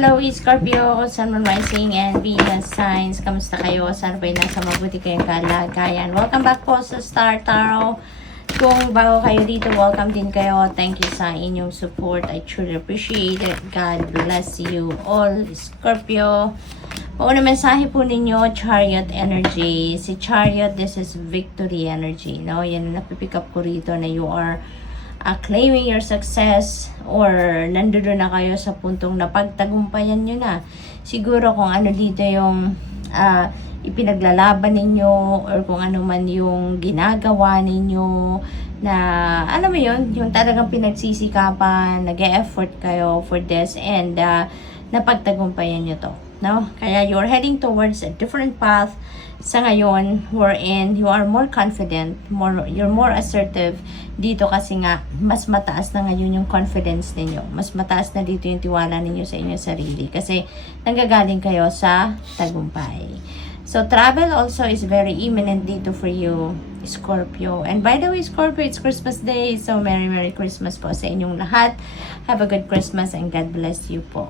Hello, Scorpio, Sun, Moon, Rising, and Venus signs. Kamusta kayo? Sana ba'y nasa mabuti kayong kalagayan? Welcome back po sa Star Tarot. Kung bago kayo dito, welcome din kayo. Thank you sa inyong support. I truly appreciate it. God bless you all, Scorpio. Una mensahe po ninyo, Chariot energy. Si Chariot, this is victory energy. No? Yan ang napipick up ko rito na you are claiming your success or nandoon na kayo sa puntong napagtagumpayan nyo na. Siguro kung ano dito yung ipinaglalaban ninyo or kung ano man yung ginagawa ninyo na alam mo yun, yung talagang pinagsisikapan, nag-e-effort kayo for this and napagtagumpayan nyo to. No? Kaya you're heading towards a different path sa ngayon wherein you are more confident, you're more assertive dito kasi nga mas mataas na ngayon yung confidence ninyo. Mas mataas na dito yung tiwala ninyo sa inyong sarili kasi nanggagaling kayo sa tagumpay. So travel also is very imminent dito for you, Scorpio. And by the way, Scorpio, it's Christmas Day. So Merry Christmas po sa inyong lahat. Have a good Christmas and God bless you po.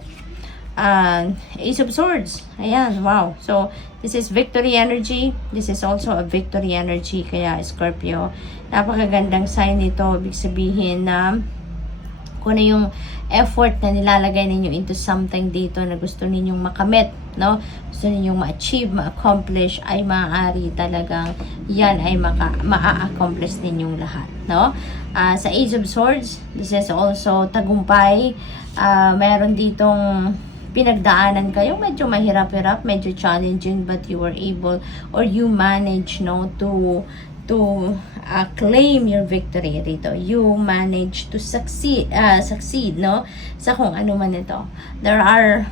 Ace of Swords. Ayan, wow. So, this is victory energy. This is also a victory energy. Kaya, Scorpio, napakagandang sign nito. Ibig sabihin na kung ano yung effort na nilalagay ninyo into something dito na gusto ninyong makamit, no? Gusto ninyong ma-achieve, ma-accomplish, ay maaari talagang yan ay ma-accomplish ninyong lahat, no? Sa Ace of Swords, this is also tagumpay. Meron ditong pinagdaanan kayo, medyo mahirap-hirap, medyo challenging, but you were able or you managed, no, to claim your victory rito. You managed to succeed, no, sa kung ano man ito. There are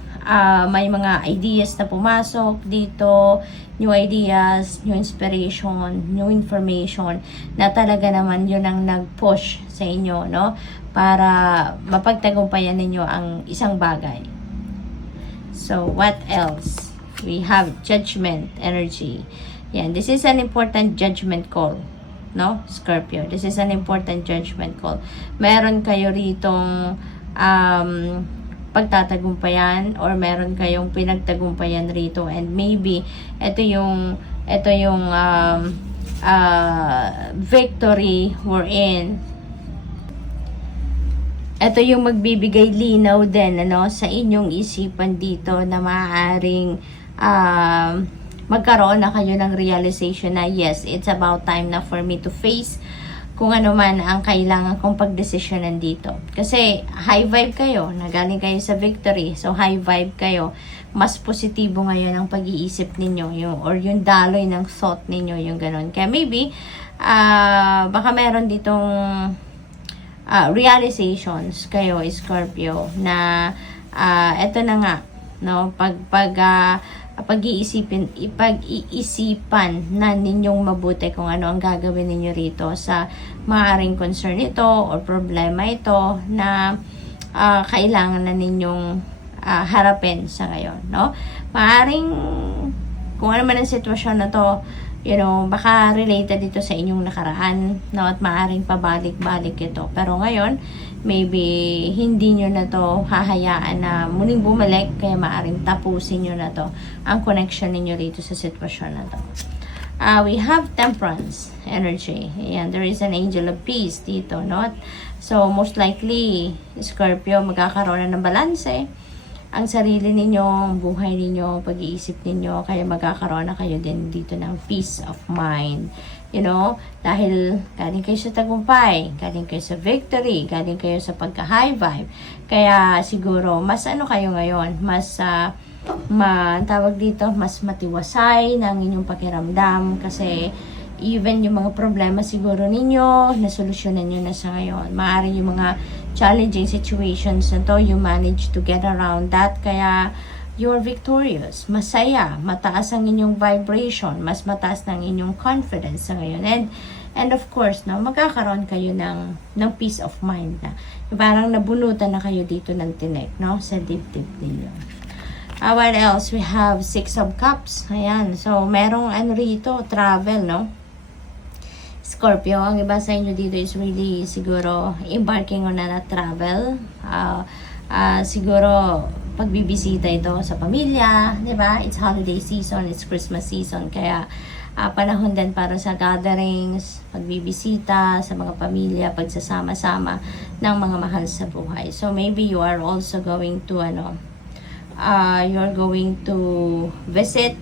may mga ideas na pumasok dito, new ideas, new inspiration, new information na talaga naman yun ang nag-push sa inyo, no, para mapagtagumpayan ninyo ang isang bagay. So, what else? We have judgment energy. Yan, this is an important judgment call. No, Scorpio. This is an important judgment call. Meron kayo ritong pagtatagumpayan or meron kayong pinagtagumpayan rito and maybe ito yung victory we're in. Ito yung magbibigay linaw din sa inyong isipan dito na maaaring magkaroon na kayo ng realization na yes, it's about time na for me to face kung ano man ang kailangan kong pagdesisyonan dito. Kasi high vibe kayo, nagaling kayo sa victory, so high vibe kayo. Mas positibo ngayon ang pag-iisip ninyo, or yung daloy ng thought ninyo, yung ganun. Kaya maybe, baka meron ditong realizations kayo, Scorpio, na eto na nga, no, ipag-iisipan na ninyong mabuti kung ano ang gagawin ninyo rito sa maaaring concern ito or problema ito na kailangan na ninyong harapin sa ngayon, no? Maaaring kung ano man ang sitwasyon na to, baka related dito sa inyong nakaraan, no? At maaaring pabalik-balik ito. Pero ngayon, maybe hindi nyo na to hahayaan na muling bumalik, kaya maaaring tapusin nyo na to ang connection ninyo rito sa sitwasyon na to. We have temperance energy. Ayan, there is an angel of peace dito, no? So, most likely, Scorpio, magkakaroon na ng balanse ang sarili ninyo, ang buhay ninyo, pag-iisip ninyo, kaya magkakaroon na kayo din dito ng peace of mind. Dahil galing kayo sa tagumpay, galing kayo sa victory, galing kayo sa pagka-high vibe. Kaya siguro, mas kayo ngayon, mas tawag dito, mas matiwasay ng inyong pakiramdam kasi even yung mga problema siguro ninyo, nasolusyonan nyo na sa ngayon. Maaari yung mga challenging situations na to, you manage to get around that. Kaya, you're victorious. Masaya. Mataas ang inyong vibration. Mas mataas ng inyong confidence sa ngayon. And of course, magkakaroon kayo ng peace of mind na. Parang nabunutan na kayo dito ng tinik, no? Sa dibdib ninyo. What else? We have 6 of Cups. Ayan. So, merong rito, travel, no? Scorpio, ang iba sa inyo dito is really siguro embarking on a travel. Siguro pagbibisita ito sa pamilya, di ba? It's holiday season, it's Christmas season, kaya panahon din para sa gatherings, pagbibisita sa mga pamilya, pagsasama-sama ng mga mahal sa buhay. So maybe you are also going to you're going to visit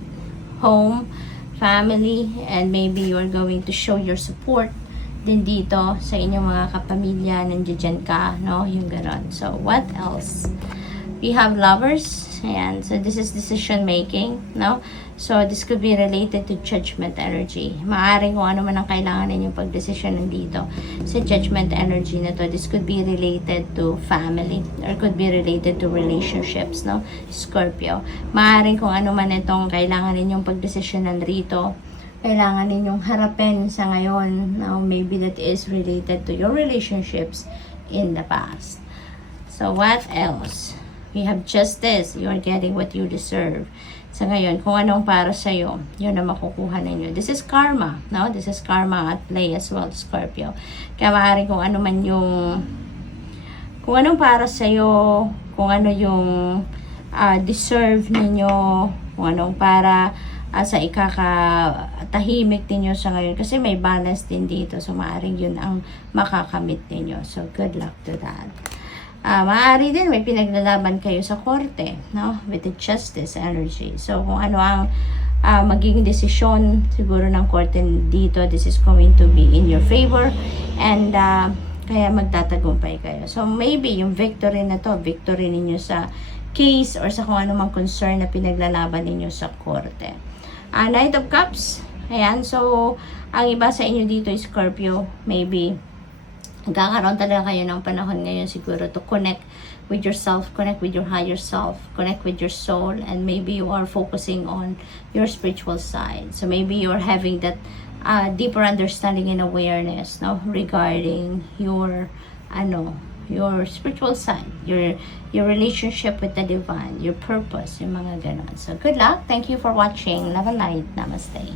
home, family, and maybe you're going to show your support din dito sa inyong mga kapamilya, nandiyan ka, no? Yung ganon. So what else? We have lovers. Ayan. So, this is decision making, no? So, this could be related to judgment energy. Maaring kung ano man ang kailangan ninyong pagdesisyon nandito sa judgment energy na to. This could be related to family or could be related to relationships, no? Scorpio. Maaring kung ano man itong kailangan ninyong pagdesisyon nandito, kailangan ninyong harapin sa ngayon. Now, maybe that is related to your relationships in the past. So, what else? We have justice. You are getting what you deserve. Sa ngayon, kung anong para sa'yo, yun na makukuha ninyo. This is karma. No? This is karma at play as well, Scorpio. Kaya maaaring kung ano man yung kung anong para sa'yo, kung ano yung deserve ninyo, kung anong para sa ikakatahimik ninyo sa ngayon. Kasi may balance din dito. So, maaaring yun ang makakamit ninyo. So, good luck to that. Maaari din may pinaglalaban kayo sa korte, no? With the justice energy. So, kung ano ang magiging desisyon siguro ng korte dito, this is going to be in your favor and kaya magtatagumpay kayo. So, maybe yung victory na to, victory ninyo sa case or sa kung ano mang concern na pinaglalaban ninyo sa korte. Knight of Cups. Ayan. So, ang iba sa inyo dito is Scorpio, maybe magkakaroon talaga kayo ng panahon ngayon siguro to connect with yourself, connect with your higher self, connect with your soul, and maybe you are focusing on your spiritual side. So maybe you're having that deeper understanding and awareness, no, regarding your your spiritual side, your relationship with the divine, your purpose, yung mga ganon. So good luck. Thank you for watching. Love and light. Namaste.